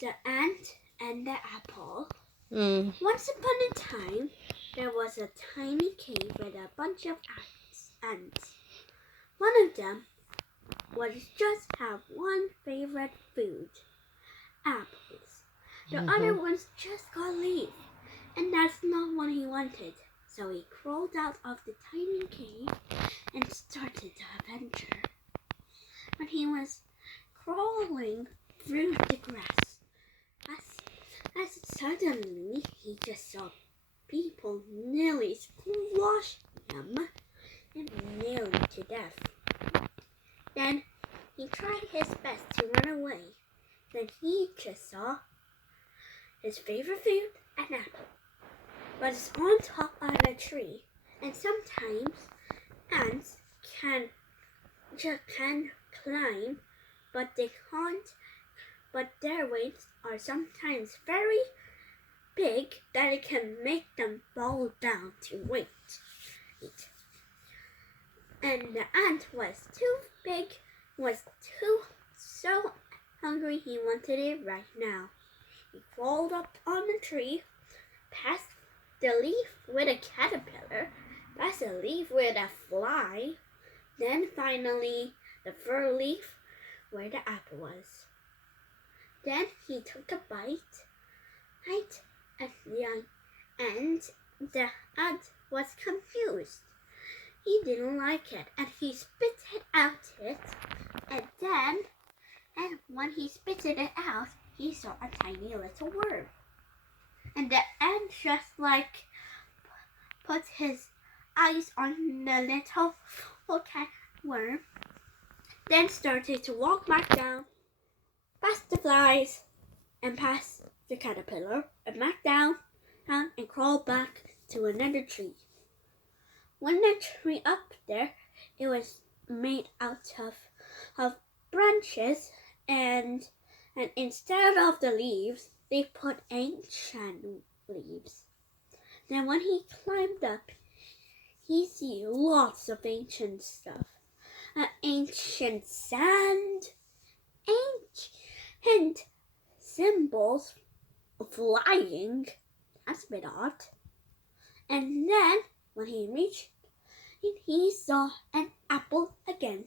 The Ant and the Apple. Mm. Once upon a time, there was a tiny cave with a bunch of ants. One of them was just have one favorite food, apples. The other ones just got leaf, and that's not what he wanted. So he crawled out of the tiny cave and started the adventure. When he was crawling through the grass, as suddenly he just saw people nearly squash him and nearly to death. Then he tried his best to run away. Then he just saw his favorite food, an apple. But it's on top of a tree, and sometimes ants can climb, but they can't. But their weights are sometimes very big that it can make them fall down to eat. And the ant was too big, so hungry he wanted it right now. He crawled up on the tree, past the leaf with a caterpillar, past the leaf with a fly, then finally the fir leaf where the apple was. Then he took a bite, and the ant was confused. He didn't like it, and he spit it out and when he spit it out, he saw a tiny little worm. And the ant just put his eyes on the little cat worm, then started to walk back down, past the flies, and past the caterpillar, and back down and crawl back to another tree. When the tree up there, it was made out of branches, and instead of the leaves, they put ancient leaves. Then when he climbed up, he see lots of ancient stuff. Ancient sand, ancient symbols flying. That's a bit odd. And then when he reached it, he saw an apple again.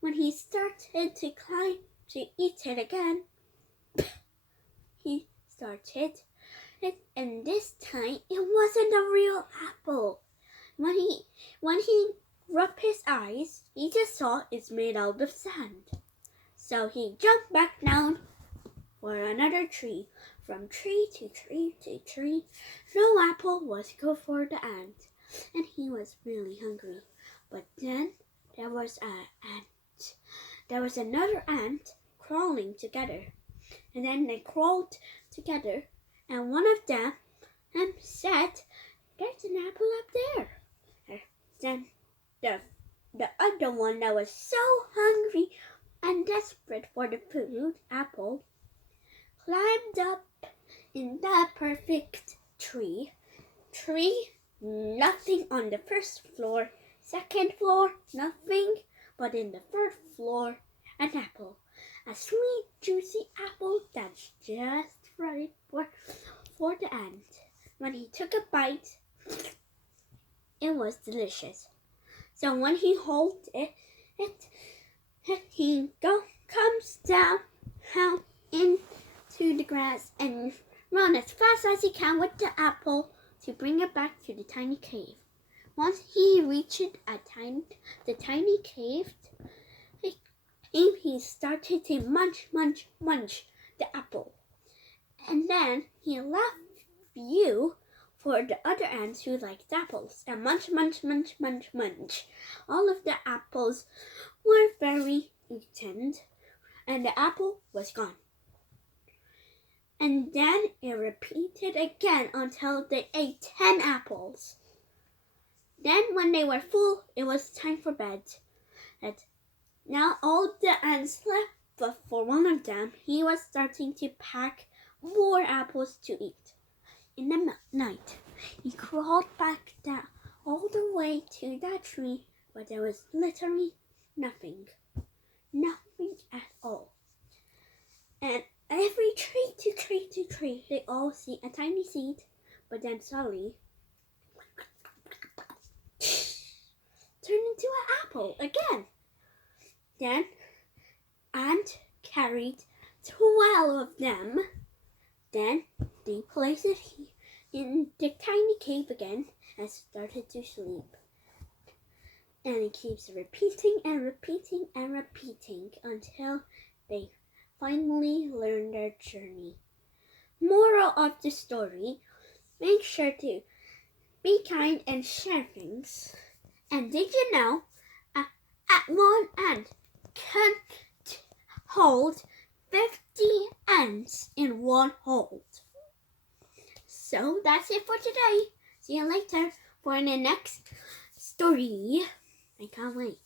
When he started to climb to eat it again, he started it, and this time it wasn't a real apple. When he rubbed his eyes, he just saw it's made out of sand. So he jumped back down for another tree. From tree to tree to tree, no apple was good for the ant, and he was really hungry. But then there was another ant crawling together, and then they crawled together, and one of them said, "There's an apple up there." Then the other one that was so hungry and desperate for the food, apple, climbed up in that perfect tree. Nothing on the first floor. Second floor, nothing. But in the third floor, an apple. A sweet, juicy apple that's just right for the ant. When he took a bite, it was delicious. So when he holds it he comes down into the grass and run as fast as he can with the apple to bring it back to the tiny cave. Once he reached the tiny cave, he started to munch the apple. And then he left view for the other ants who liked apples, and munch. All of the apples were very eaten, and the apple was gone. And then it repeated again until they ate 10 apples. Then when they were full, it was time for bed. And now all the ants slept, but for one of them, he was starting to pack more apples to eat. In the night, he crawled back down all the way to that tree, but there was literally nothing at all. And every tree, they all see a tiny seed, but then suddenly turn into an apple again. Then Ant carried 12 of them. Then they placed it in the tiny cave again and started to sleep. And it keeps repeating and repeating and repeating until they finally learn their journey. Moral of the story, make sure to be kind and share things. And did you know at one ant can hold 50 ants in one hold? So that's it for today. See you later for the next story. I can't wait.